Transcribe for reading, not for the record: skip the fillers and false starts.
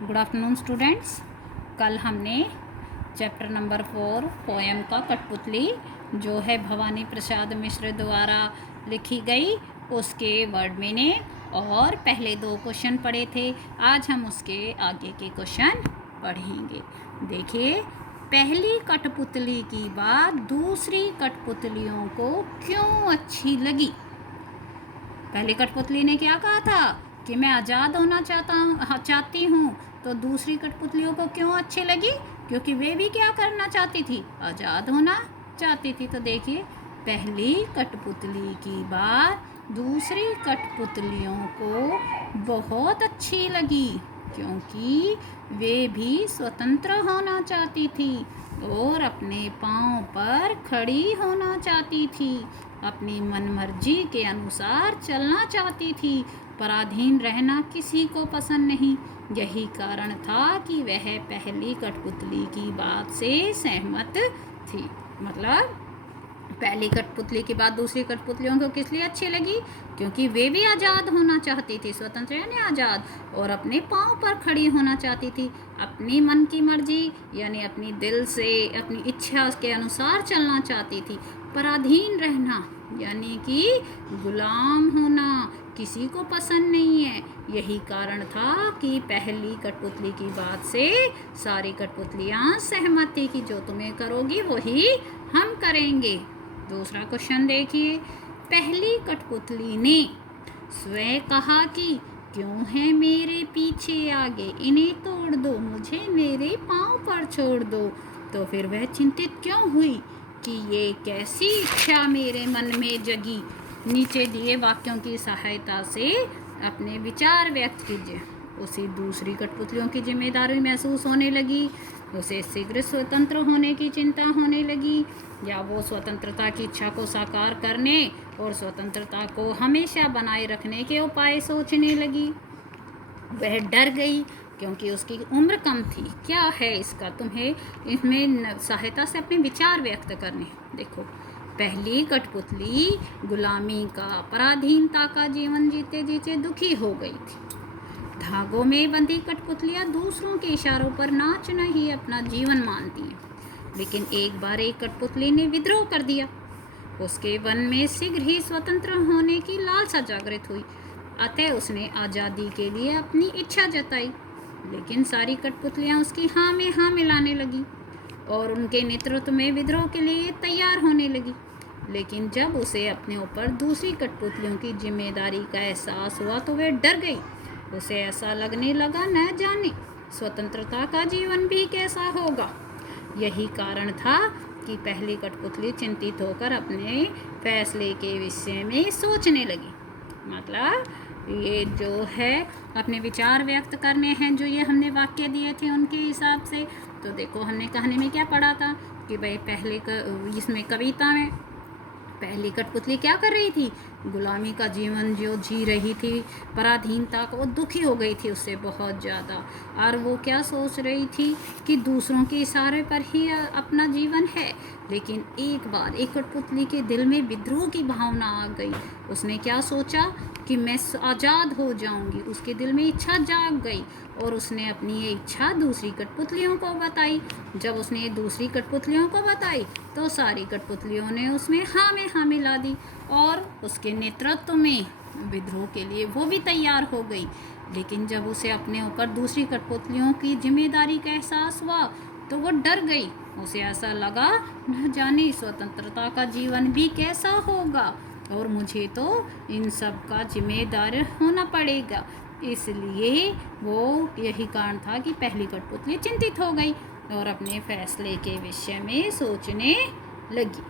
Good afternoon students. कल हमने chapter number 4 poem का कठपुतली जो है भवानी प्रसाद मिश्र द्वारा लिखी गई उसके वर्ड मीनिंग और पहले 2 क्वेश्चन पढ़े थे। आज हम उसके आगे के क्वेश्चन पढ़ेंगे। देखिए, पहली कठपुतली की बात दूसरी कठपुतलियों को क्यों अच्छी लगी। पहली कठपुतली ने क्या कहा था कि मैं आज़ाद होना चाहती हूँ, तो दूसरी कठपुतलियों को क्यों अच्छी लगी? क्योंकि वे भी क्या करना चाहती थी? आज़ाद होना चाहती थी। तो देखिए, पहली कठपुतली की बात दूसरी कठपुतलियों को बहुत अच्छी लगी क्योंकि वे भी स्वतंत्र होना चाहती थी और अपने पाँव पर खड़ी होना चाहती थी, अपनी मनमर्जी के अनुसार चलना चाहती थी, पराधीन रहना किसी को पसंद नहीं। यही कारण था कि वह पहली कठपुतली की बात से सहमत थी। मतलब पहली कठपुतली की बात दूसरी कठपुतलियों को किस लिए अच्छी लगी? क्योंकि वे भी आज़ाद होना चाहती थी, स्वतंत्र यानी आज़ाद, और अपने पाँव पर खड़ी होना चाहती थी, अपनी मन की मर्जी यानी अपनी दिल से अपनी इच्छा के अनुसार चलना चाहती थी, पराधीन रहना यानी कि गुलाम होना किसी को पसंद नहीं है। यही कारण था कि पहली कठपुतली की बात से सारी कठपुतलियाँ सहमत थी कि जो तुम्हें करोगी वही हम करेंगे। दूसरा क्वेश्चन देखिए, पहली कठपुतली ने स्वयं कहा कि क्यों है मेरे पीछे आगे, इन्हें तोड़ दो, मुझे मेरे पाँव पर छोड़ दो। तो फिर वह चिंतित क्यों हुई कि ये कैसी इच्छा मेरे मन में जगी। नीचे दिए वाक्यों की सहायता से अपने विचार व्यक्त कीजिए। उसे दूसरी कठपुतलियों की जिम्मेदारी महसूस होने लगी, उसे शीघ्र स्वतंत्र होने की चिंता होने लगी, या वो स्वतंत्रता की इच्छा को साकार करने और स्वतंत्रता को हमेशा बनाए रखने के उपाय सोचने लगी। वह डर गई क्योंकि उसकी उम्र कम थी। क्या है इसका तुम्हें इसमें सहायता से अपने विचार व्यक्त करने। देखो, पहली कठपुतली गुलामी का, पराधीनता का जीवन जीते जीते दुखी हो गई थी। धागों में बंधी कठपुतलियाँ दूसरों के इशारों पर नाचना ही अपना जीवन मानती हैं। लेकिन एक बार एक कठपुतली ने विद्रोह कर दिया। उसके मन में शीघ्र ही स्वतंत्र होने की लालसा जागृत हुई, अतः उसने आज़ादी के लिए अपनी इच्छा जताई। लेकिन सारी कठपुतलियाँ उसकी हाँ में हाँ मिलाने लगी और उनके नेतृत्व में विद्रोह के लिए तैयार होने लगी। लेकिन जब उसे अपने ऊपर दूसरी कठपुतलियों की जिम्मेदारी का एहसास हुआ तो वह डर गई। उसे ऐसा लगने लगा न जाने स्वतंत्रता का जीवन भी कैसा होगा। यही कारण था कि पहली कठपुतली चिंतित होकर अपने फैसले के विषय में सोचने लगी। मतलब ये जो है अपने विचार व्यक्त करने हैं, जो ये हमने वाक्य दिए थे उनके हिसाब से। तो देखो, हमने कहानी में क्या पढ़ा था कि भाई इसमें कविता में पहली कठपुतली क्या कर रही थी? गुलामी का जीवन जो जी रही थी, पराधीनता को, दुखी हो गई थी उससे बहुत ज़्यादा, और वो क्या सोच रही थी कि दूसरों के इशारे पर ही अपना जीवन है। लेकिन एक बार एक कठपुतली के दिल में विद्रोह की भावना आ गई। उसने क्या सोचा कि मैं आज़ाद हो जाऊंगी। उसके दिल में इच्छा जाग गई और उसने अपनी ये इच्छा दूसरी कठपुतलियों को बताई। जब उसने दूसरी कठपुतलियों को बताई तो सारी कठपुतलियों ने उसमें हाँ में हाँ मिला दी और उसके नेतृत्व में विद्रोह के लिए वो भी तैयार हो गई। लेकिन जब उसे अपने ऊपर दूसरी कठपुतलियों की जिम्मेदारी का एहसास हुआ तो वो डर गई। उसे ऐसा लगा न जाने स्वतंत्रता का जीवन भी कैसा होगा और मुझे तो इन सब का जिम्मेदार होना पड़ेगा। इसलिए वो यही कारण था कि पहली कठपुतली चिंतित हो गई और अपने फैसले के विषय में सोचने लगी।